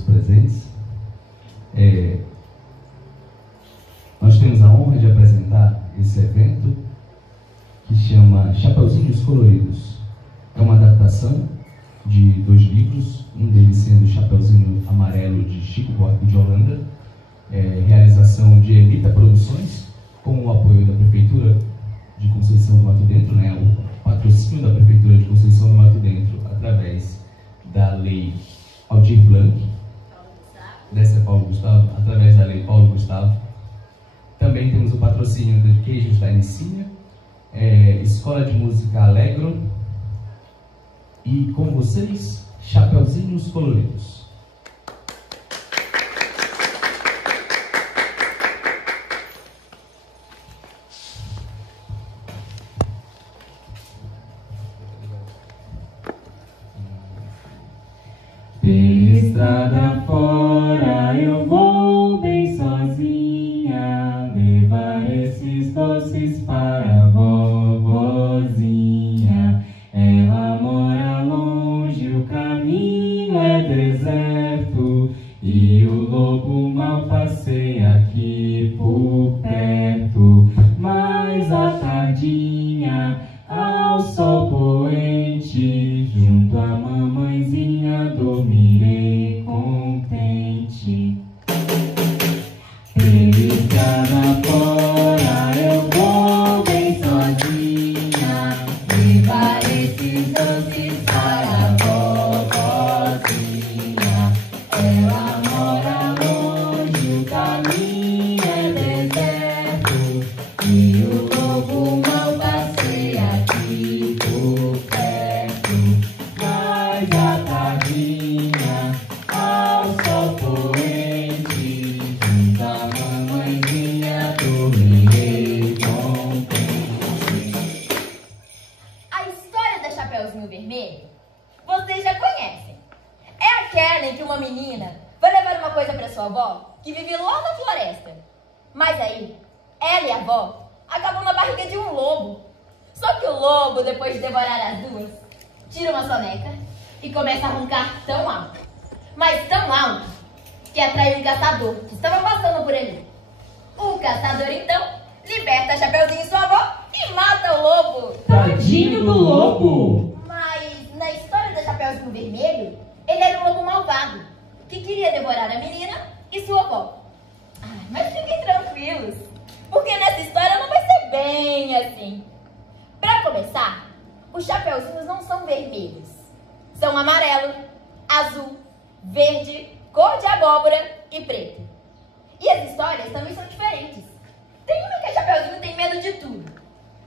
todos presentes. Nós temos a honra de apresentar esse evento que chama Chapeuzinhos Coloridos. É uma adaptação de 2 livros, um deles sendo Chapeuzinho Amarelo, de Chico Buarque de Holanda, realização de Emita Produções, com o apoio da Prefeitura de Conceição do Mato Dentro, o patrocínio da Prefeitura de Conceição do Mato Dentro, através da Lei Aldir Blanc, dessa Paulo Gustavo, através da Lei Paulo Gustavo. Também temos o patrocínio de Queijos da Anicinha, Escola de Música Alegro, e com vocês, Chapeuzinhos Coloridos. Pela estrada fora eu vou bem sozinha, levar esses doces para a vovozinha. Ela mora longe, o caminho é deserto, e o lobo mal passeia aqui por perto. Mas à tardinha, ao sol poente, junto à mamãezinha dormirei contente. Pela estrada fora eu vou bem sozinha, levar esses doces para a vovozinha. Ela mora longe, o caminho é deserto, e o lobo mal passeia aqui por perto. Mas à tardinha, ao sol poente, junto à mamãezinha dormirei contente. A história da Chapeuzinho Vermelho, vocês já conhecem. É aquela em que uma menina vai levar uma coisa para sua avó, que vive lá na floresta. Mas aí, ela e a avó acabam na barriga de um lobo. Só que o lobo, depois de devorar as duas, tira uma soneca e começa a roncar tão alto. Mas tão alto, que atrai um caçador que estava passando por ali. O caçador, então, liberta a Chapeuzinho e sua avó e mata o lobo. Tadinho do lobo! Mas na história da Chapeuzinho Vermelho, ele era um lobo malvado, que queria devorar a menina e sua avó. Mas fiquem tranquilos, porque nessa história não vai ser bem assim. Para começar, os chapeuzinhos não são vermelhos. São amarelo, azul, verde, cor de abóbora e preto. E as histórias também são diferentes. Tem uma em que a Chapeuzinho tem medo de tudo,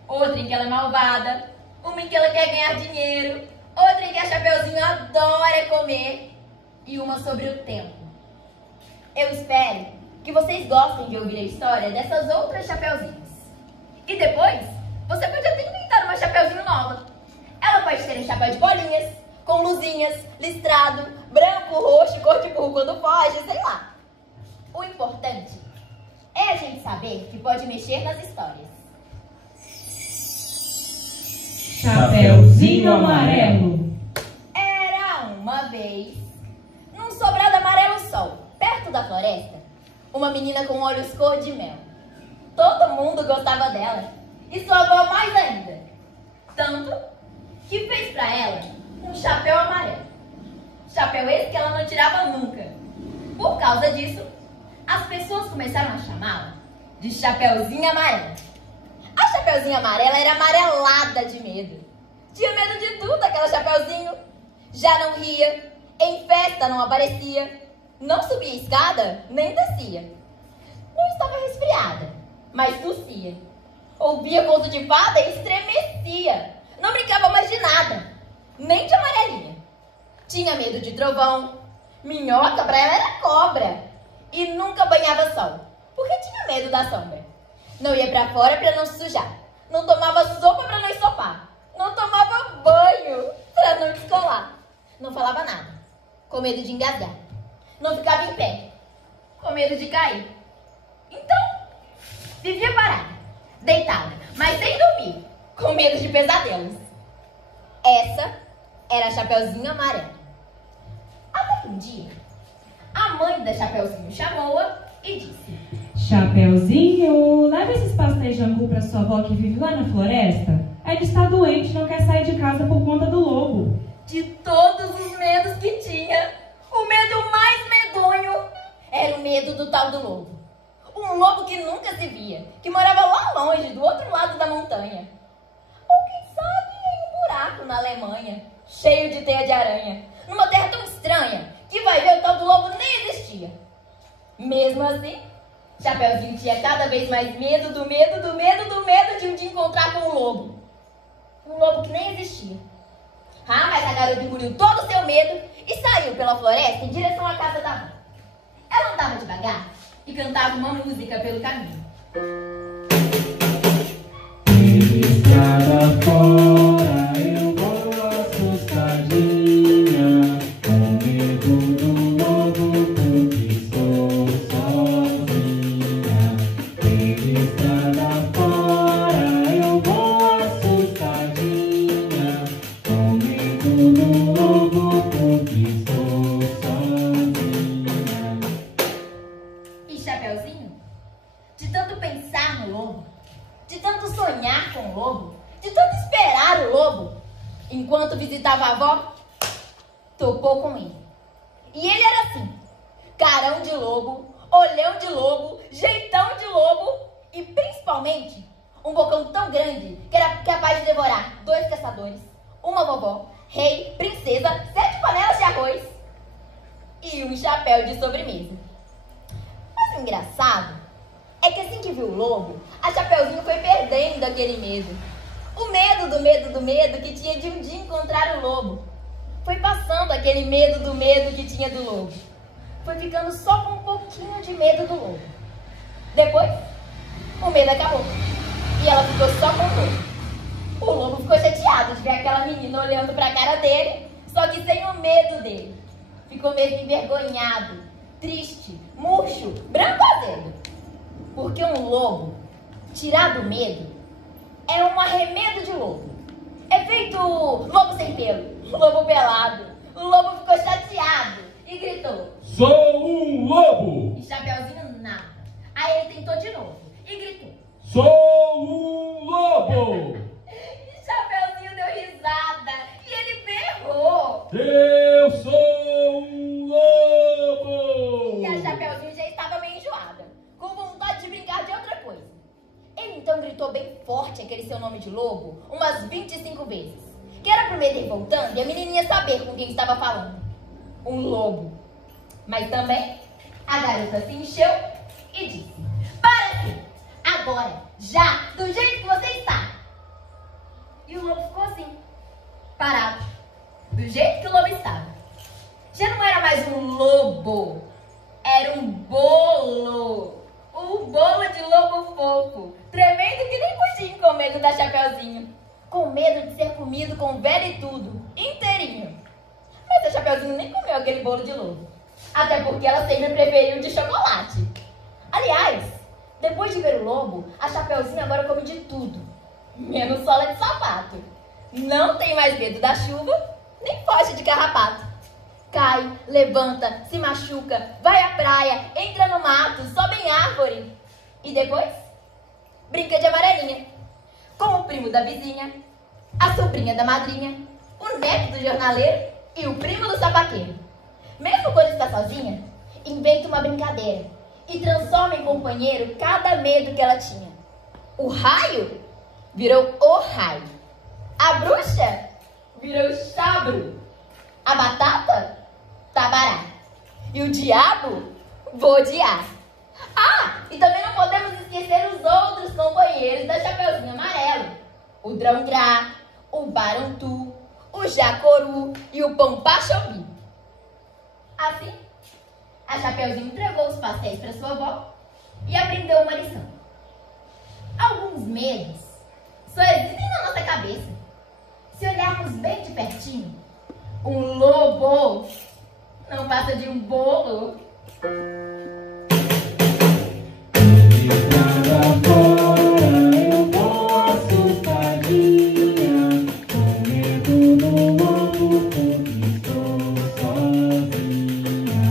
outra em que ela é malvada, uma em que ela quer ganhar dinheiro, outra em que a Chapeuzinho adora comer, e uma sobre o tempo. Eu espero que vocês gostem de ouvir a história dessas outras Chapeuzinhos. E depois, você pode até inventar uma Chapeuzinho nova. Ela pode ter um chapéu de bolinhas, com luzinhas, listrado, branco, roxo, cor de burro quando foge, sei lá. O importante é a gente saber que pode mexer nas histórias. Chapeuzinho Amarelo. Era uma vez, num sobrado amarelo sol, perto da floresta, uma menina com olhos cor de mel. Todo mundo gostava dela, e sua avó mais ainda. Tanto que fez pra ela um chapéu amarelo. Chapéu esse que ela não tirava nunca. Por causa disso, as pessoas começaram a chamá-la de Chapeuzinho Amarelo. A Chapeuzinho Amarela era amarelada de medo. Tinha medo de tudo, aquela Chapeuzinho. Já não ria, em festa não aparecia, não subia escada, nem descia. Não estava resfriada, mas tossia. Ouvia conto de fada e estremecia. Não brincava mais de nada, nem de amarelinha. Tinha medo de trovão, minhoca pra ela era cobra. E nunca banhava sol, porque tinha medo da sombra. Não ia pra fora pra não se sujar. Não tomava sopa pra não ensopar. Não tomava banho pra não descolar. Não falava nada, com medo de engasgar. Não ficava em pé, com medo de cair. Então, vivia parada, deitada, mas sem dormir, com medo de pesadelos. Essa era a Chapeuzinho Amarelo. Até que um dia, A mãe da Chapeuzinho chamou-a e disse: Chapeuzinho, leva esses pastéis de angu para sua avó que vive lá na floresta. Ela está doente e não quer sair de casa por conta do lobo. De todos os medos que tinha, o medo mais medonho era o medo do tal do lobo. Um lobo que nunca se via, que morava lá longe, do outro lado da montanha. Ou quem sabe em um buraco na Alemanha, cheio de teia de aranha, numa terra tão estranha, que vai ver o tal do lobo nem existia. Mesmo assim, Chapeuzinho tinha cada vez mais medo do medo do medo do medo de um dia encontrar com um lobo. Um lobo que nem existia. Ah, mas a garota engoliu todo o seu medo e saiu pela floresta em direção à casa da avó. Ela andava devagar e cantava uma música pelo caminho. Estrada fora eu vou assustadinha, com medo do lobo porque estou sozinha. Estrada fora eu vou assustadinha, com medo do lobo porque estou sozinha. E Chapeuzinho, de tanto pensar no lobo, de tanto sonhar com o lobo, de tanto esperar o lobo, enquanto visitava a avó, topou com ele. E ele era assim: carão de lobo, olhão de lobo, jeitão de lobo e principalmente um bocão tão grande que era capaz de devorar 2 caçadores, uma vovó, rei, princesa, 7 panelas de arroz e um chapéu de sobremesa. Mas o engraçado é que assim que viu o lobo, a Chapeuzinho foi perdendo aquele medo. O medo do medo do medo que tinha de um dia encontrar o lobo. Foi passando aquele medo do medo que tinha do lobo. Foi ficando só com um pouquinho de medo do lobo. Depois, o medo acabou. E ela ficou só com o lobo. O lobo ficou chateado de ver aquela menina olhando pra cara dele, só que sem o medo dele. Ficou meio envergonhado, triste, murcho, branco azedo. Porque um lobo, tirado do medo, é um arremedo de lobo. É feito lobo sem pelo, lobo pelado. O lobo ficou chateado e gritou: Sou um lobo! E Chapeuzinho nada. Aí ele tentou de novo e gritou: Sou um lobo! E Chapeuzinho deu risada e ele berrou. Eu sou um lobo! E a Chapeuzinho já estava meio enjoada, com vontade de brincar de outra coisa. Ele então gritou bem forte aquele seu nome de lobo umas 25 vezes, que era pro medo ir voltando e a menininha saber com quem estava falando. Um lobo. Mas também a garota se encheu e disse: Para sim, agora, já, do jeito que você está. E o lobo ficou assim, parado, do jeito que o lobo estava. Já não era mais um lobo, era um bolo. Um bolo de lobo fofo, tremendo que nem pudim, com medo da Chapeuzinho. Com medo de ser comido com velho e tudo, inteirinho. Mas a Chapeuzinho nem comeu aquele bolo de lobo. Até porque ela sempre preferiu de chocolate. Aliás, depois de ver o lobo, a Chapeuzinho agora come de tudo, menos sola de sapato. Não tem mais medo da chuva, nem foge de carrapato. Cai, levanta, se machuca, vai à praia, entra no mato, sobe em árvore. E depois, brinca de amarelinha, com o primo da vizinha, a sobrinha da madrinha, o neto do jornaleiro e o primo do sapateiro. Mesmo quando está sozinha, inventa uma brincadeira e transforma em companheiro cada medo que ela tinha. O raio virou o raio. A bruxa virou chabro. A batata, tabará. E o diabo, bodiá. Ah, e também não podemos esquecer os outros companheiros da Chapeuzinho Amarelo. O drão-drá, o barantu, o jacoru e o pampachobi. Assim, a Chapeuzinho entregou os pastéis para sua avó e aprendeu uma lição. Alguns medos só existem na nossa cabeça. Se olharmos bem de pertinho, um lobo não passa de um bolo. Estrada fora eu vou assustadinha, com medo do lobo porque estou sozinha.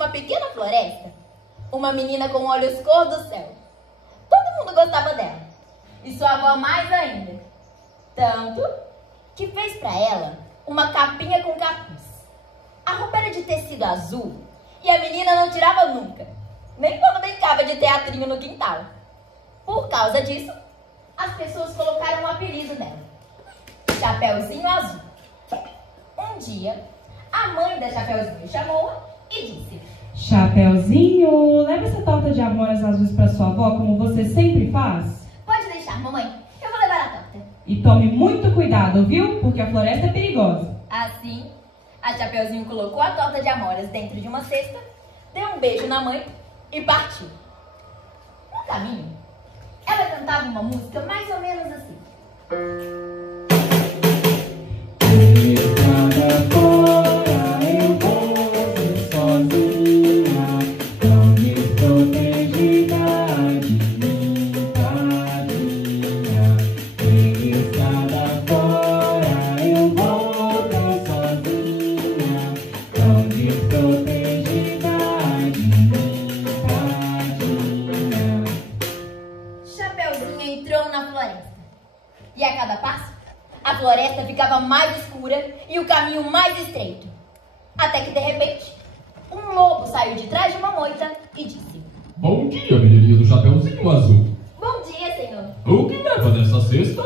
uma pequena floresta, uma menina com olhos cor do céu. Todo mundo gostava dela, e sua avó mais ainda. Tanto que fez para ela uma capinha com capuz. A roupa era de tecido azul e a menina não tirava nunca, nem quando brincava de teatrinho no quintal. Por causa disso, as pessoas colocaram um apelido nela: Chapeuzinho Azul. Um dia, a mãe da Chapeuzinho chamou-a e disse: Chapeuzinho, leva essa torta de amoras azuis para sua avó, como você sempre faz. Pode deixar, mamãe, eu vou levar a torta. E tome muito cuidado, viu? Porque a floresta é perigosa. Assim, a Chapeuzinho colocou a torta de amoras dentro de uma cesta, deu um beijo na mãe e partiu. No caminho, ela cantava uma música mais ou menos assim: Chapeuzinho entrou na floresta. E a cada passo, a floresta ficava mais escura e o caminho mais estreito. Até que, de repente, um lobo saiu de trás de uma moita e disse: Bom dia, menininha do Chapeuzinho Azul. Bom dia, senhor. O que leva nessa cesta?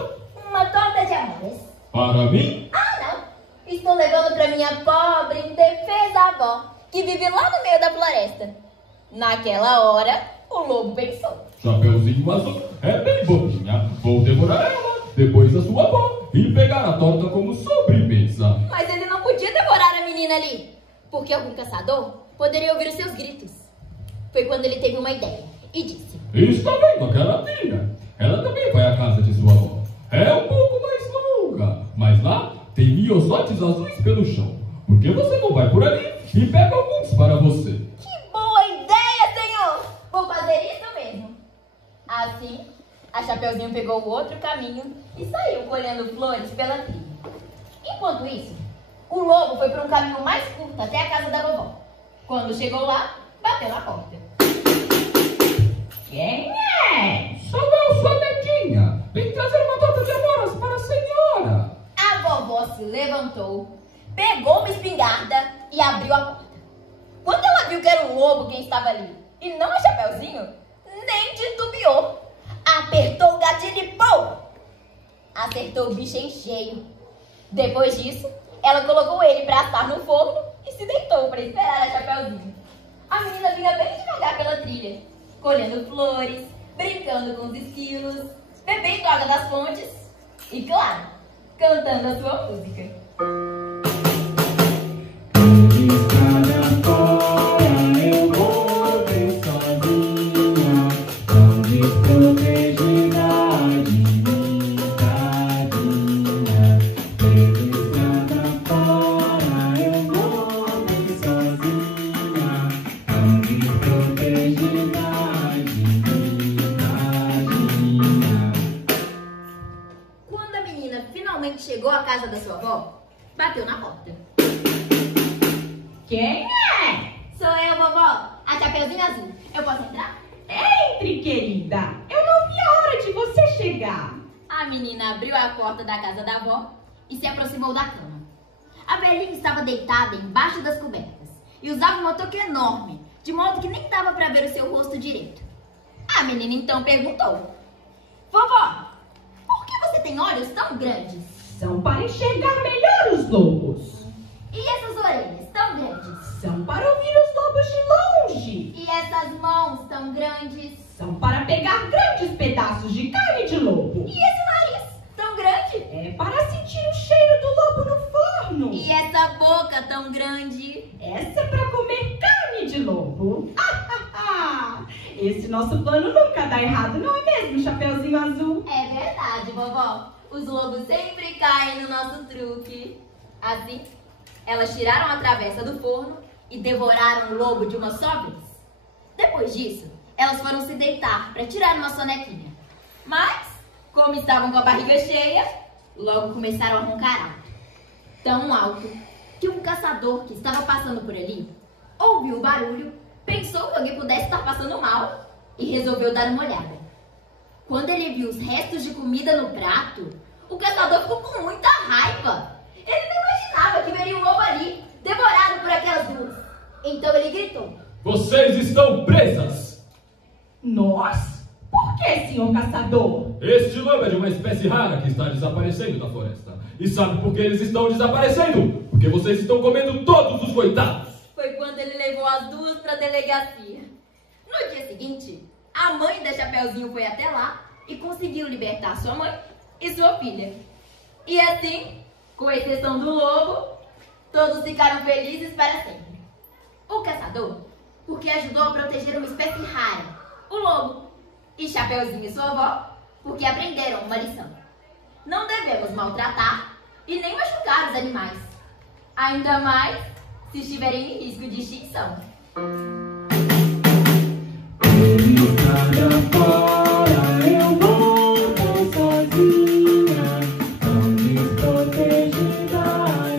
Uma torta de amoras. Para mim? Ah, não. Estou levando para minha pobre, indefesa avó, que vive lá no meio da floresta. Naquela hora, o lobo pensou: Chapeuzinho Azul é bem bobinha. Vou devorar ela, depois a sua avó, e pegar a torta como sobremesa. Mas ele não podia devorar a menina ali, porque algum caçador poderia ouvir os seus gritos. Foi quando ele teve uma ideia e disse: Está vendo aquela trilha? Ela também vai à casa de sua avó. É um pouco mais longa, mas lá tem miosotes azuis pelo chão. Por que você não vai por ali e pega alguns para você? Que boa ideia, senhor! Vou fazer isso mesmo. Assim, a Chapeuzinho pegou o outro caminho e saiu colhendo flores pela trilha. Enquanto isso, o lobo foi para um caminho mais curto até a casa da vovó. Quando chegou lá, bateu na porta. Quem é? Sou eu, sua netinha. Vem trazer uma torta de amoras para a senhora. A vovó se levantou, pegou uma espingarda e abriu a porta. Quando ela viu que era o lobo quem estava ali e não a Chapeuzinho, nem titubeou. Apertou o gatilho e pum! Acertou o bicho em cheio. Depois disso, ela colocou ele para assar no forno e se deitou para esperar a Chapeuzinho. A menina vinha bem devagar pela trilha, colhendo flores, brincando com os esquilos, bebendo água das fontes e, claro, cantando a sua música. Quando a menina finalmente chegou à casa da sua avó, bateu na porta. Quem é? Sou eu, vovó, a Chapeuzinho Azul. Eu posso entrar? Entre, querida. Eu não vi a hora de você chegar. A menina abriu a porta da casa da avó e se aproximou da cama. A velhinha estava deitada embaixo das cobertas e usava uma touca enorme, de modo que nem dava para ver o seu rosto direito. A menina então perguntou: Vovó, por que você tem olhos tão grandes? São para enxergar melhor os lobos. E essas orelhas tão grandes? São para ouvir os lobos de longe. E essas mãos tão grandes? São para pegar grandes pedaços de carne de lobo. E esse nariz tão grande? É para sentir o cheiro do lobo no forno. E essa boca tão grande? Essa é para comer carne de lobo. Esse nosso plano nunca dá errado, não é mesmo, Chapeuzinho Azul? É verdade, vovó. Os lobos sempre caem no nosso truque. Assim, elas tiraram a travessa do forno e devoraram o lobo de uma só vez. Depois disso, elas foram se deitar para tirar uma sonequinha. Mas, como estavam com a barriga cheia, logo começaram a roncar alto. Tão alto que um caçador que estava passando por ali ouviu o barulho, pensou que alguém pudesse estar passando mal e resolveu dar uma olhada. Quando ele viu os restos de comida no prato, o caçador ficou com muita raiva. Ele não imaginava que veria um lobo ali, devorado por aquelas duas. Então ele gritou: Vocês estão presas! Nós? Por que, senhor caçador? Este lobo é de uma espécie rara que está desaparecendo da floresta. E sabe por que eles estão desaparecendo? Porque vocês estão comendo todos os coitados! Foi quando ele levou as duas para a delegacia. No dia seguinte, a mãe da Chapeuzinho foi até lá e conseguiu libertar sua mãe e sua filha. E assim, com exceção do lobo, todos ficaram felizes para sempre. O caçador, porque ajudou a proteger uma espécie rara, o lobo. E Chapeuzinho e sua avó, porque aprenderam uma lição. Não devemos maltratar e nem machucar os animais. Ainda mais se estiverem em risco de extinção. Eu volto sozinha, tão desprotegida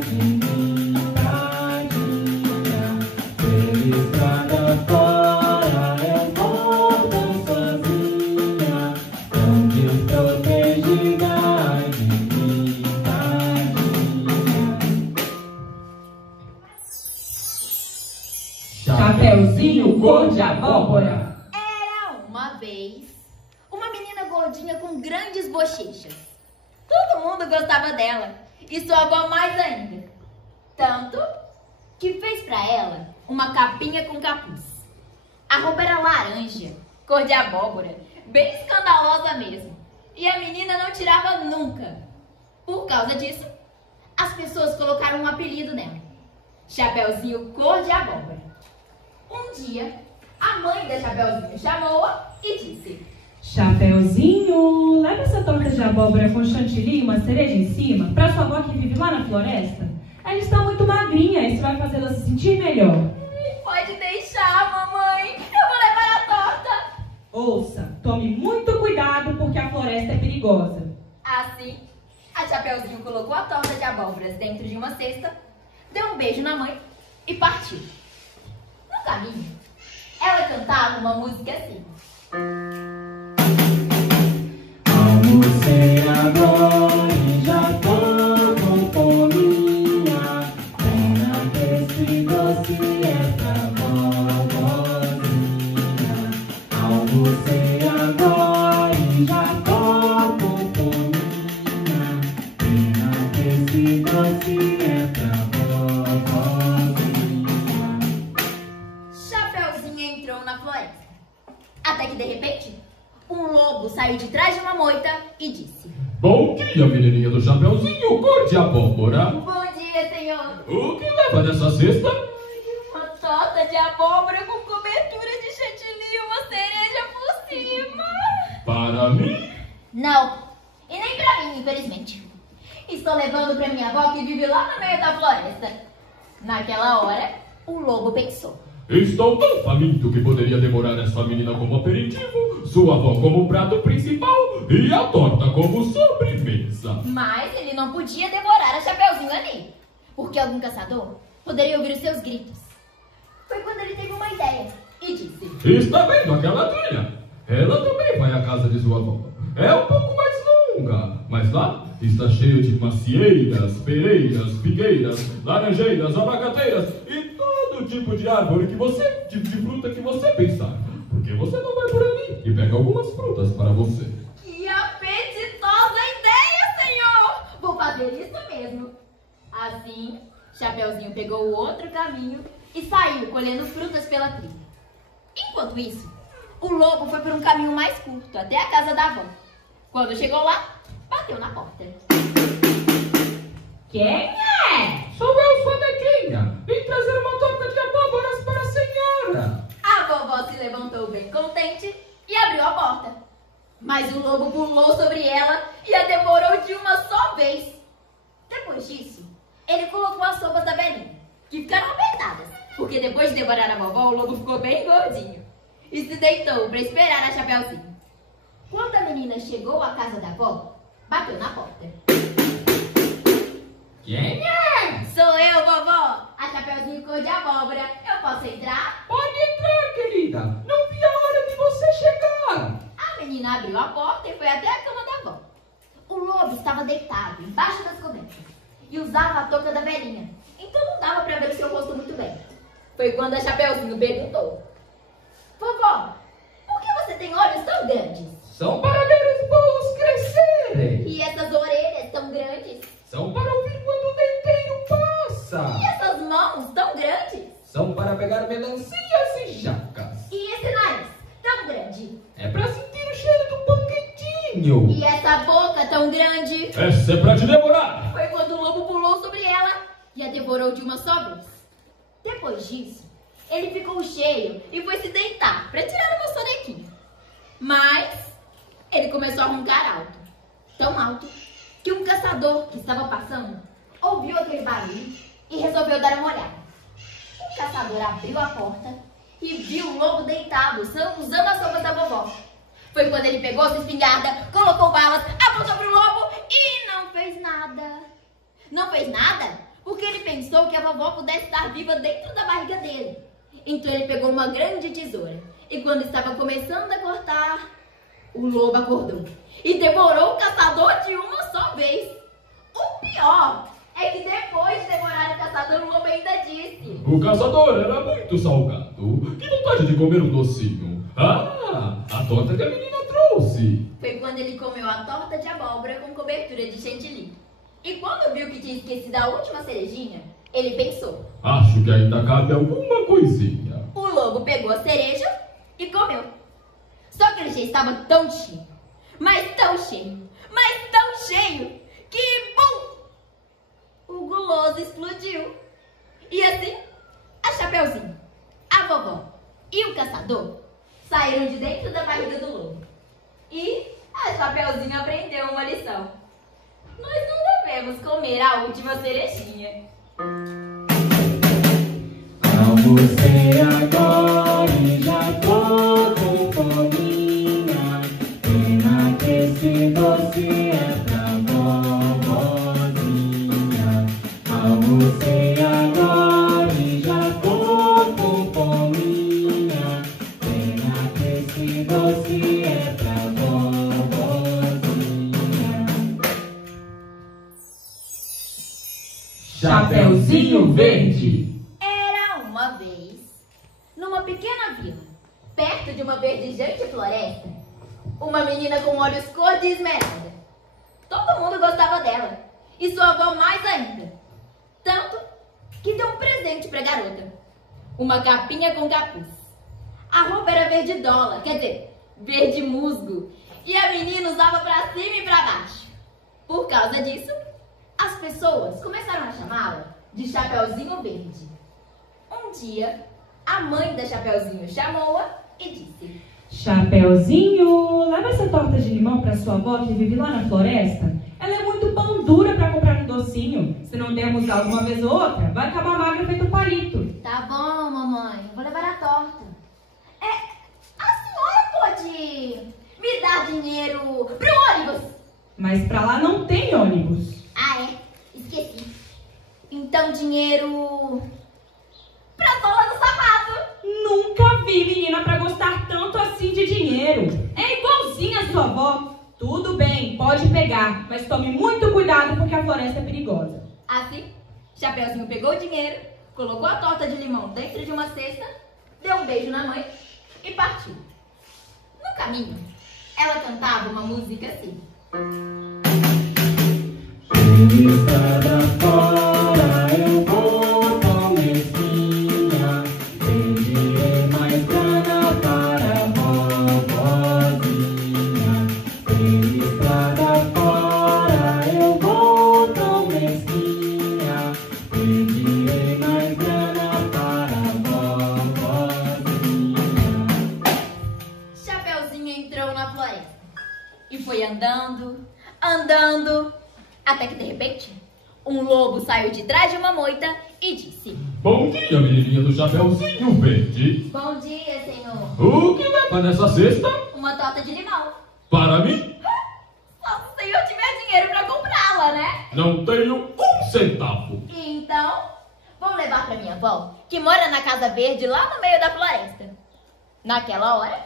de mim, tadinha. Pela estrada fora eu volto sozinha, tão desprotegida de mim, tadinha. Chapeuzinho cor de abóbora. Uma vez, uma menina gordinha com grandes bochechas. Todo mundo gostava dela, e sua avó mais ainda. Tanto que fez pra ela uma capinha com capuz. A roupa era laranja, cor de abóbora, bem escandalosa mesmo. E a menina não tirava nunca. Por causa disso, as pessoas colocaram um apelido nela: Chapeuzinho cor de abóbora. Um dia, a mãe da Chapeuzinho chamou-a e disse: Chapeuzinho, leva essa torta de abóbora com chantilly e uma cereja em cima para sua avó que vive lá na floresta. Ela está muito magrinha, isso vai fazê-la se sentir melhor. Pode deixar, mamãe. Eu vou levar a torta. Ouça, tome muito cuidado porque a floresta é perigosa. Assim, a Chapeuzinho colocou a torta de abóboras dentro de uma cesta, deu um beijo na mãe e partiu. No caminho, ela cantava uma música assim: Almocei agora e já tô com fominha. Pena que esse doce é pra vovozinha. Almocei agora e já tô com fominha. Pena que esse doce é pra vovozinha. Chapeuzinho entrou na floresta. Até que, de repente, um lobo saiu de trás de uma moita e disse: Bom dia, menininha do Chapeuzinho cor de abóbora. Bom dia, senhor. O que leva nessa cesta? Uma torta de abóbora com cobertura de chantilly e uma cereja por cima. Para mim? Não, e nem pra mim, infelizmente. Estou levando pra minha avó que vive lá no meio da floresta. Naquela hora, o lobo pensou: Estou tão faminto que poderia devorar essa menina como aperitivo, sua avó como prato principal e a torta como sobremesa. Mas ele não podia devorar a Chapeuzinho ali, porque algum caçador poderia ouvir os seus gritos. Foi quando ele teve uma ideia e disse: Está vendo aquela trilha? Ela também vai à casa de sua avó. É um pouco mais longa, mas lá está cheio de macieiras, pereiras, figueiras, laranjeiras, abacateiras e todo tipo de árvore que você, de fruta que você pensar. Porque você não vai por ali e pega algumas frutas para você. Que apetitosa ideia, senhor! Vou fazer isso mesmo. Assim, Chapeuzinho pegou o outro caminho e saiu colhendo frutas pela trilha. Enquanto isso, o lobo foi por um caminho mais curto até a casa da avó. Quando chegou lá, bateu na porta. Quem é? Sou eu, sua neguinha. Vim trazer uma torta de abóboras para a senhora. A vovó se levantou bem contente e abriu a porta. Mas o lobo pulou sobre ela e a devorou de uma só vez. Depois disso, ele colocou as sopas da velhinha, que ficaram apertadas, porque depois de devorar a vovó, o lobo ficou bem gordinho e se deitou para esperar a Chapeuzinho. Quando a menina chegou à casa da avó, bateu na porta. Quem é? Sou eu, vovó! a Chapeuzinho cor de abóbora. Eu posso entrar? Pode entrar, querida. Não vi a hora de você chegar. A menina abriu a porta e foi até a cama da avó. O lobo estava deitado embaixo das cobertas e usava a touca da velhinha, então não dava para ver o seu rosto muito bem. Foi quando a Chapeuzinho perguntou: vovó, por que você tem olhos tão grandes? São para ver os bolos crescerem. E essas orelhas tão grandes? São para ouvir quando o denteiro passa. E essas mãos tão grandes? São para pegar melancias e jacas. E esse nariz tão grande? É para sentir o cheiro do pão quentinho. E essa boca tão grande? Essa é pra te devorar. Foi quando o lobo pulou sobre ela e a devorou de uma só vez. Depois disso, ele ficou cheio e foi se deitar para tirar uma sonequinha. Mas ele começou a roncar alto, tão alto, que um caçador que estava passando ouviu aquele barulho e resolveu dar uma olhada. O caçador abriu a porta e viu o lobo deitado, usando as roupas da vovó. Foi quando ele pegou sua espingarda, colocou balas, apontou para o lobo e não fez nada. Não fez nada porque ele pensou que a vovó pudesse estar viva dentro da barriga dele. Então ele pegou uma grande tesoura e quando estava começando a cortar, o lobo acordou e devorou o caçador de uma só vez. O pior é que depois de devorar o caçador, o lobo ainda disse: O caçador era muito salgado. Que vontade de comer um docinho. Ah, a torta que a menina trouxe. Foi quando ele comeu a torta de abóbora com cobertura de chantilly. E quando viu que tinha esquecido a última cerejinha, ele pensou: Acho que ainda cabe alguma coisinha. O lobo pegou a cereja e comeu. Só que ele já estava tão cheio, mas tão cheio, mas tão cheio, que bum! O guloso explodiu. E assim, a Chapeuzinho, a vovó e o caçador saíram de dentro da barriga do lobo. E a Chapeuzinho aprendeu uma lição: nós não devemos comer a última cerejinha. Almocei agora e já tô com fominha. Pena que esse doce é pra vovozinha. Almocei agora e já tô com fominha. Pena que esse doce é pra vovozinha. Chapeuzinho Verde. Era uma vez, numa pequena vila, perto de uma verdejante floresta, uma menina com olhos cor de esmeralda. Todo mundo gostava dela, e sua avó mais ainda. Tanto que deu um presente para a garota: uma capinha com capuz. A roupa era verde dólar, quer dizer, verde musgo, e a menina usava para cima e para baixo. Por causa disso, as pessoas começaram a chamá-la de Chapeuzinho Verde. Um dia, a mãe da Chapeuzinho chamou-a e disse: Chapeuzinho, leva essa torta de limão para sua avó que vive lá na floresta. Ela é muito pão dura para comprar um docinho. Se não dermos usar uma vez ou outra, vai acabar magra feito palito. Tá bom, mamãe, vou levar a torta. A senhora pode me dar dinheiro pro ônibus? Mas pra lá não tem ônibus. Ah, é? Esqueci. Então dinheiro pra sola do sapato. Nunca vi menina pra gostar tanto assim de dinheiro. É igualzinha a sua avó. Tudo bem, pode pegar, mas tome muito cuidado porque a floresta é perigosa. Assim, Chapeuzinho pegou o dinheiro, colocou a torta de limão dentro de uma cesta, deu um beijo na mãe e partiu. No caminho, ela cantava uma música assim: Estrada fora eu vou com mesquinha, pedirei mais grana para a vovozinha. Estrada fora eu vou com mesquinha, pedirei mais grana para a vovozinha. Chapeuzinho entrou na floresta e foi andando, andando, até que de repente, um lobo saiu de trás de uma moita e disse: Bom dia, menininha do Chapeuzinho Verde. Bom dia, senhor. O que leva nessa cesta? Uma torta de limão. Para mim, Só se o senhor tiver dinheiro pra comprá-la, né? não tenho um centavo. Então, vou levar pra minha avó, que mora na Casa Verde, lá no meio da floresta. Naquela hora,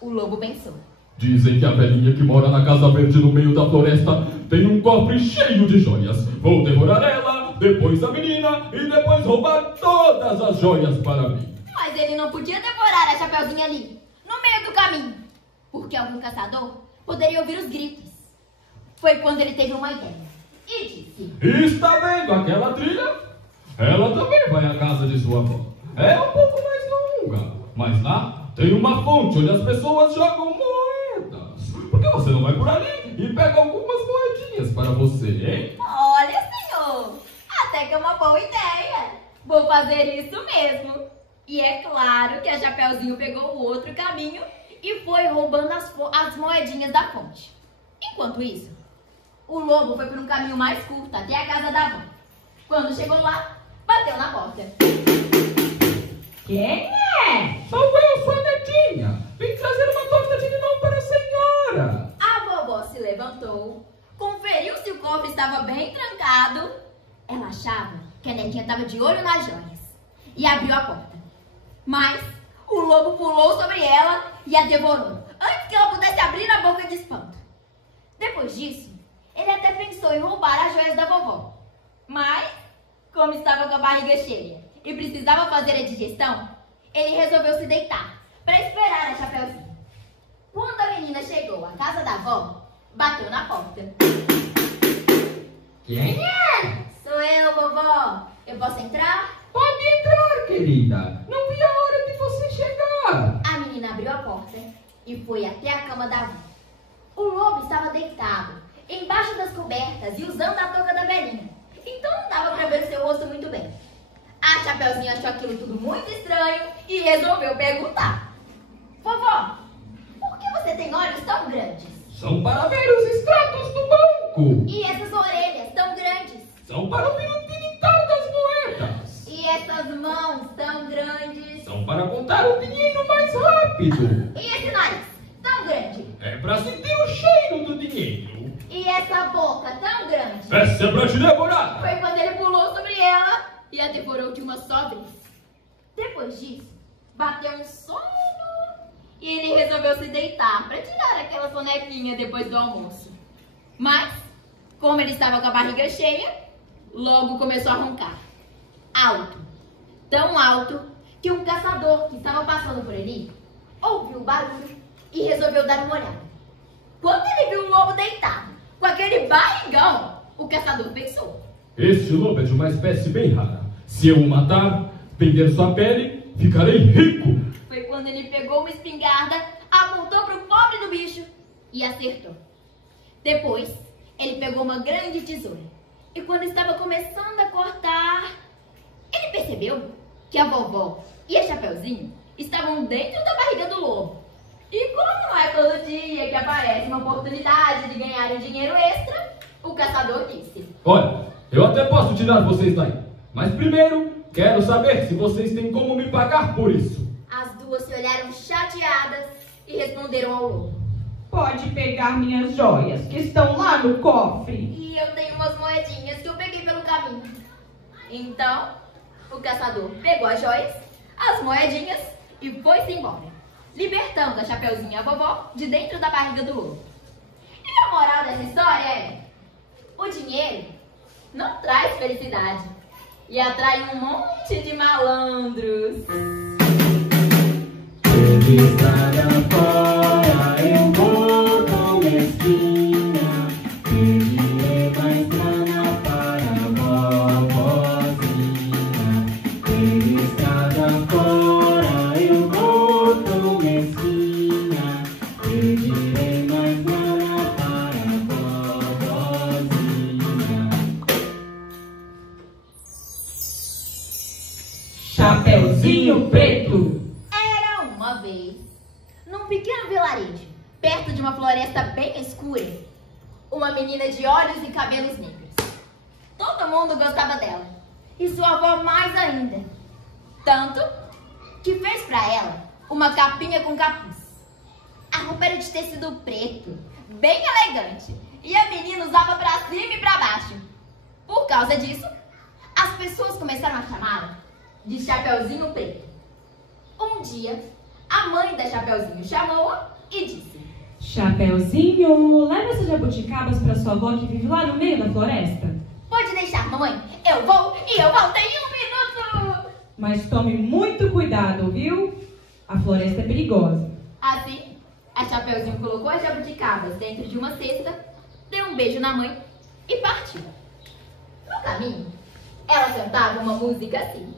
o lobo pensou. Dizem que a velhinha que mora na Casa Verde no meio da floresta tem um cofre cheio de joias. Vou devorar ela, depois a menina e depois roubar todas as joias para mim. Mas ele não podia devorar a Chapeuzinho ali, no meio do caminho, porque algum caçador poderia ouvir os gritos. Foi quando ele teve uma ideia e disse: Está vendo aquela trilha? Ela também vai à casa de sua avó. É um pouco mais longa, mas lá tem uma fonte onde as pessoas jogam moedas. Por que você não vai por ali e pega algumas moedinhas para você, hein? Olha, senhor, até que é uma boa ideia. Vou fazer isso mesmo. E é claro que a Chapeuzinho pegou o outro caminho e foi roubando as moedinhas da fonte. Enquanto isso, o lobo foi por um caminho mais curto até a casa da avó. Quando chegou lá, bateu na porta. Quem é? Sou eu, sua netinha. Vim trazer uma torta de limão para a senhora. A vovó se levantou, conferiu se o cofre estava bem trancado. Ela achava que a netinha estava de olho nas joias e abriu a porta. Mas o lobo pulou sobre ela e a devorou, antes que ela pudesse abrir a boca de espanto. Depois disso, ele até pensou em roubar as joias da vovó. Mas, como estava com a barriga cheia e precisava fazer a digestão, ele resolveu se deitar para esperar a Chapeuzinho. Quando a menina chegou à casa da avó, bateu na porta. Quem é? Sou eu, vovó. Eu posso entrar? Pode entrar, querida. Não vi a hora de você chegar. A menina abriu a porta e foi até a cama da avó. O lobo estava deitado, embaixo das cobertas e usando a touca da velhinha. Então não dava para ver o seu rosto muito bem. A Chapeuzinho achou aquilo tudo muito estranho e resolveu perguntar. Vovó, por que você tem olhos tão grandes? São para ver os extratos do banco. E essas orelhas tão grandes? São para ouvir o tiritar das moedas. E essas mãos tão grandes? São para contar o dinheiro mais rápido. E esse nariz tão grande? É para sentir o cheiro do dinheiro. E essa boca tão grande? Essa é para te devorar. Foi quando ele pulou sobre ela e a devorou de uma só vez. Depois disso, bateu um sono e ele resolveu se deitar para tirar aquela sonequinha depois do almoço. Mas, como ele estava com a barriga cheia, logo começou a roncar. Alto, tão alto, que um caçador que estava passando por ali ouviu o barulho e resolveu dar uma olhada. Quando ele viu o lobo deitado, com aquele barrigão, o caçador pensou: Este lobo é de uma espécie bem rara. Se eu o matar, vender sua pele, ficarei rico. Foi quando ele pegou uma espingarda, apontou para o pobre do bicho e acertou. Depois, ele pegou uma grande tesoura e quando estava começando a cortar, ele percebeu que a vovó e a Chapeuzinho estavam dentro da barriga do lobo. E como não é todo dia que aparece uma oportunidade de ganhar um dinheiro extra, o caçador disse: Olha, eu até posso tirar vocês daí, mas primeiro quero saber se vocês têm como me pagar por isso. As duas se olharam chateadas e responderam ao lobo: Pode pegar minhas joias, que estão lá no cofre. E eu tenho umas moedinhas que eu peguei pelo caminho. Então, o caçador pegou as joias, as moedinhas e foi-se embora, libertando a Chapeuzinho e a vovó de dentro da barriga do lobo. E a moral dessa história é: o dinheiro não traz felicidade e atrai um monte de malandros. Estrada fora eu vou com mesquinha, pedirei mais grana para a vovozinha. Estrada fora eu vou com mesquinha, pedirei mais grana para a vovozinha. Chapeuzinho Preto. Uma vez, num pequeno vilarejo, perto de uma floresta bem escura, uma menina de olhos e cabelos negros. Todo mundo gostava dela, e sua avó mais ainda. Tanto que fez para ela uma capinha com capuz. A roupa era de tecido preto, bem elegante, e a menina usava para cima e para baixo. Por causa disso, as pessoas começaram a chamá-la de Chapeuzinho Preto. Um dia, a mãe da Chapeuzinho chamou-a e disse: Chapeuzinho, leva essas jabuticabas para sua avó que vive lá no meio da floresta. Pode deixar, mamãe. Eu vou e eu volto em 1 minuto. Mas tome muito cuidado, viu? A floresta é perigosa. Assim, a Chapeuzinho colocou as jabuticabas dentro de uma cesta, deu um beijo na mãe e partiu. No caminho, ela cantava uma música assim.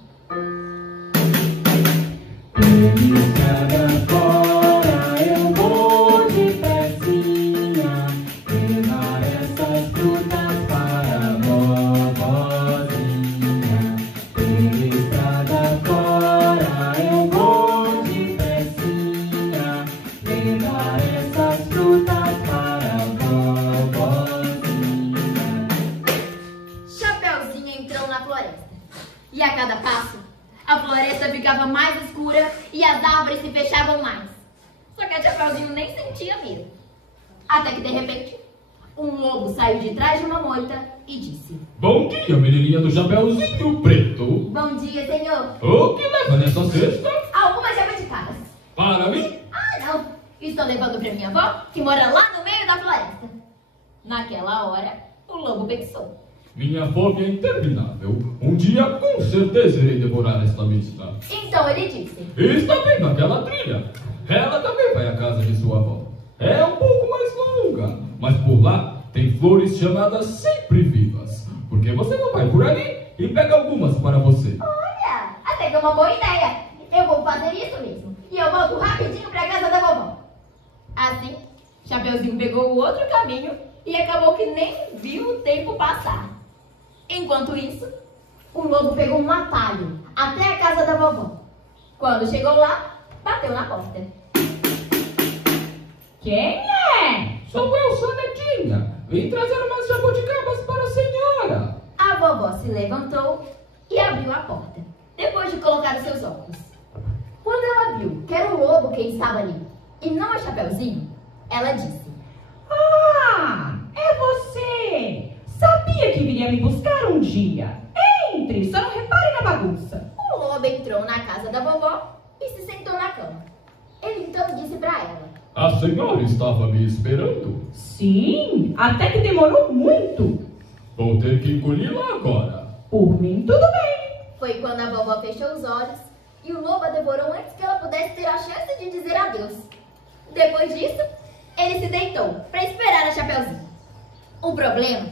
Estrada fora eu vou depressinha levar essas frutas para a vovozinha. Estrada fora eu vou depressinha levar essas frutas para a vovozinha. Chapeuzinho entrou na floresta e a cada passo a floresta ficava mais escura e as árvores se fechavam mais. Só que a Chapeuzinho nem sentia medo. Até que, de repente, um lobo saiu de trás de uma moita e disse: Bom dia, menininha do Chapeuzinho Preto. Bom dia, senhor. O que leva nessa cesta? Algumas jabuticabas. Para mim? Ah, não. Estou levando para minha avó, que mora lá no meio da floresta. Naquela hora, o lobo pensou: Minha fome é interminável. Um dia, com certeza, irei devorar esta mista. Então ele disse: Está bem naquela trilha. Ela também vai à casa de sua avó. É um pouco mais longa, mas por lá tem flores chamadas sempre vivas. Porque você não vai por ali e pega algumas para você. Olha, até que é uma boa ideia. Eu vou fazer isso mesmo. E eu volto rapidinho para a casa da vovó. Assim, Chapeuzinho pegou o outro caminho e acabou que nem viu o tempo passar. Enquanto isso, o lobo pegou um atalho até a casa da vovó. Quando chegou lá, bateu na porta. Quem é? Sou eu, sua netinha. Vim trazer umas jabuticabas para a senhora. A vovó se levantou e abriu a porta, depois de colocar os seus óculos. Quando ela viu que era o lobo quem estava ali, e não a Chapeuzinho, ela disse: Ah, é você! Sabia que viria me buscar um dia. Entre, só não repare na bagunça. O lobo entrou na casa da vovó e se sentou na cama. Ele então disse para ela: A senhora estava me esperando? Sim, até que demorou muito. Vou ter que engoli-la agora. Por mim, tudo bem. Foi quando a vovó fechou os olhos e o lobo a devorou antes que ela pudesse ter a chance de dizer adeus. Depois disso, ele se deitou para esperar a Chapeuzinho. O problema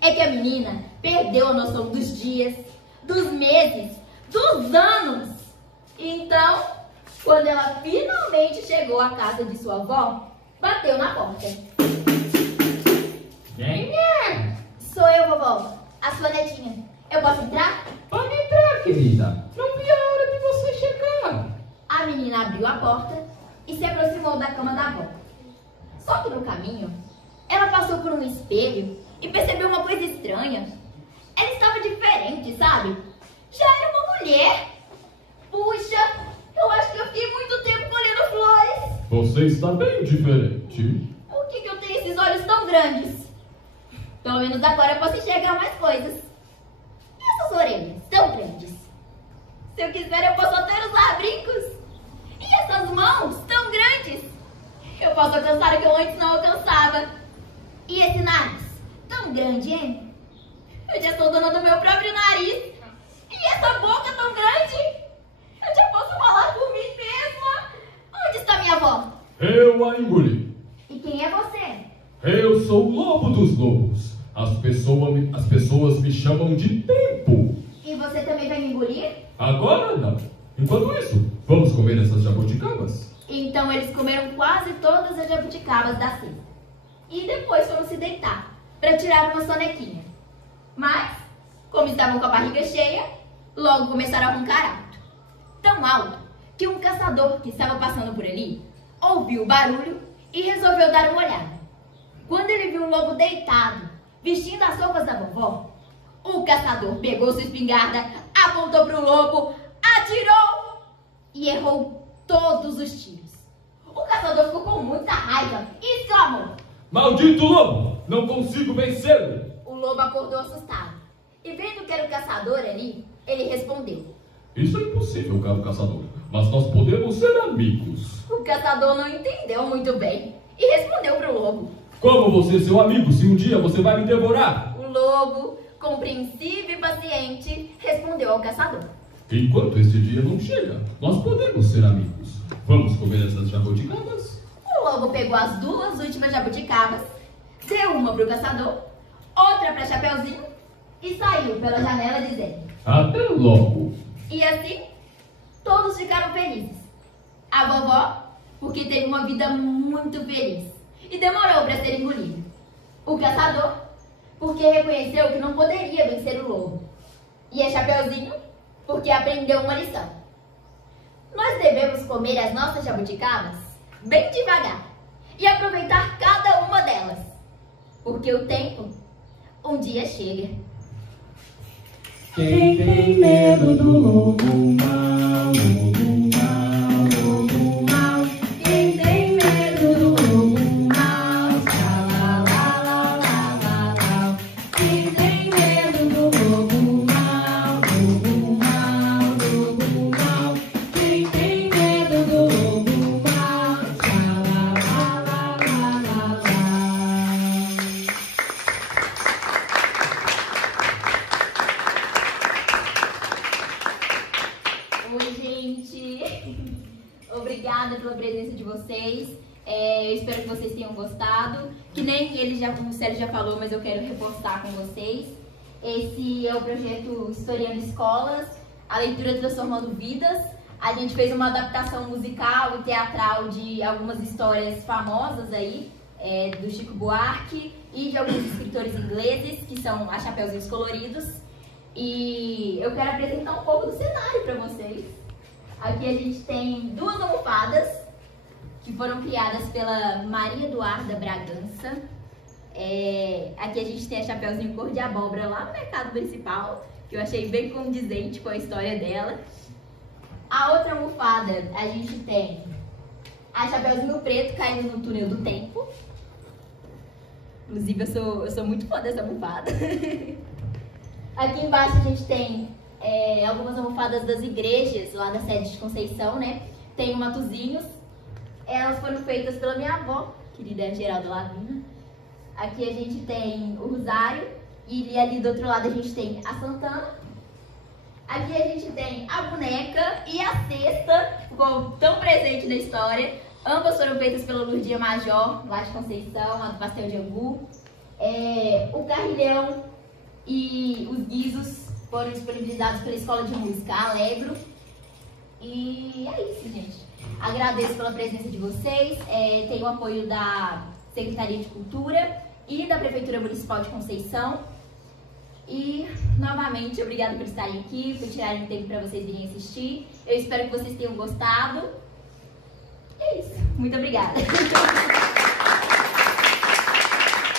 é que a menina perdeu a noção dos dias, dos meses, dos anos. Então, quando ela finalmente chegou à casa de sua avó, bateu na porta. Quem é? Sou eu, vovó, a sua netinha. Eu posso entrar? Pode entrar, querida. Não vi a hora de você chegar. A menina abriu a porta e se aproximou da cama da avó. Só que no caminho, ela passou por um espelho e percebeu uma coisa estranha. Ela estava diferente, sabe? Já era uma mulher. Puxa, eu acho que eu fiquei muito tempo colhendo flores. Você está bem diferente. Por que eu tenho esses olhos tão grandes? Pelo menos agora eu posso enxergar mais coisas. E essas orelhas tão grandes? Se eu quiser, eu posso até usar brincos. E essas mãos tão grandes? Eu posso alcançar o que eu antes não alcançava. E esse nariz tão grande, hein? Eu já sou dona do meu próprio nariz. E essa boca tão grande? Eu já posso falar por mim mesma. Onde está minha avó? Eu a engoli. E quem é você? Eu sou o lobo dos lobos. As pessoas me chamam de tempo. E você também vai me engolir? Agora não. Enquanto isso, vamos comer essas jabuticabas? Então eles comeram quase todas as jabuticabas da cesta. E depois foram se deitar para tirar uma sonequinha. Mas, como estavam com a barriga cheia, logo começaram a roncar alto. Tão alto que um caçador que estava passando por ali ouviu o barulho e resolveu dar uma olhada. Quando ele viu o lobo deitado, vestindo as roupas da vovó, o caçador pegou sua espingarda, apontou para o lobo, atirou e errou todos os tiros. O caçador ficou com muita raiva e exclamou: Maldito lobo! Não consigo vencê-lo! O lobo acordou assustado e, vendo que era o caçador ali, ele respondeu: Isso é impossível, caro caçador. Mas nós podemos ser amigos. O caçador não entendeu muito bem e respondeu para o lobo. Como você é seu amigo se um dia você vai me devorar? O lobo, compreensível e paciente, respondeu ao caçador. Enquanto este dia não chega, nós podemos ser amigos. Vamos comer essas jabuticabas? O lobo pegou as 2 últimas jabuticabas, deu uma para o caçador, outra para Chapeuzinho e saiu pela janela dizendo: Até logo. E assim, todos ficaram felizes. A vovó, porque teve uma vida muito feliz e demorou para ser engolido. O caçador, porque reconheceu que não poderia vencer o lobo. E a Chapeuzinho, porque aprendeu uma lição. Nós devemos comer as nossas jabuticabas bem devagar e aproveitar cada uma delas, porque o tempo um dia chega. Quem tem medo do lobo mau, lobo mau, lobo mau. Quem tem medo do lobo mau, xalalalalalalal. Quem tem medo do lobo mau, lobo mau, lobo mau. Quem tem medo do lobo mau, xalalalalalalal. Oi, gente! Obrigada pela presença de vocês. Eu espero que vocês tenham gostado. Que nem o Célio já falou, mas eu quero reforçar com vocês. Esse é o projeto Historiando Escolas, a leitura transformando vidas. A gente fez uma adaptação musical e teatral de algumas histórias famosas aí, do Chico Buarque e de alguns escritores ingleses, que são a Chapeuzinhos Coloridos. E eu quero apresentar um pouco do cenário para vocês. Aqui a gente tem 2 almofadas que foram criadas pela Maria Eduarda Bragança. Aqui a gente tem a Chapeuzinho cor de abóbora lá no mercado municipal, que eu achei bem condizente com a história dela. A outra almofada a gente tem a Chapeuzinho preto caindo no túnel do tempo. Inclusive eu sou muito fã dessa almofada. Aqui embaixo a gente tem algumas almofadas das igrejas, lá da sede de Conceição, né? Tem o Matozinhos. Elas foram feitas pela minha avó, querida Geralda Lavina. Aqui a gente tem o Rosário. E ali do outro lado a gente tem a Santana. Aqui a gente tem a boneca e a cesta, ficou tão presente na história. Ambas foram feitas pela Lurdinha Major, lá de Conceição, a do Pastel de Angu. O carrilhão e os guizos foram disponibilizados pela Escola de Música Alegro. E é isso, gente. Agradeço pela presença de vocês. Tenho o apoio da Secretaria de Cultura e da Prefeitura Municipal de Conceição. E, novamente, obrigada por estarem aqui, por tirarem tempo para vocês virem assistir. Eu espero que vocês tenham gostado. É isso. Muito obrigada.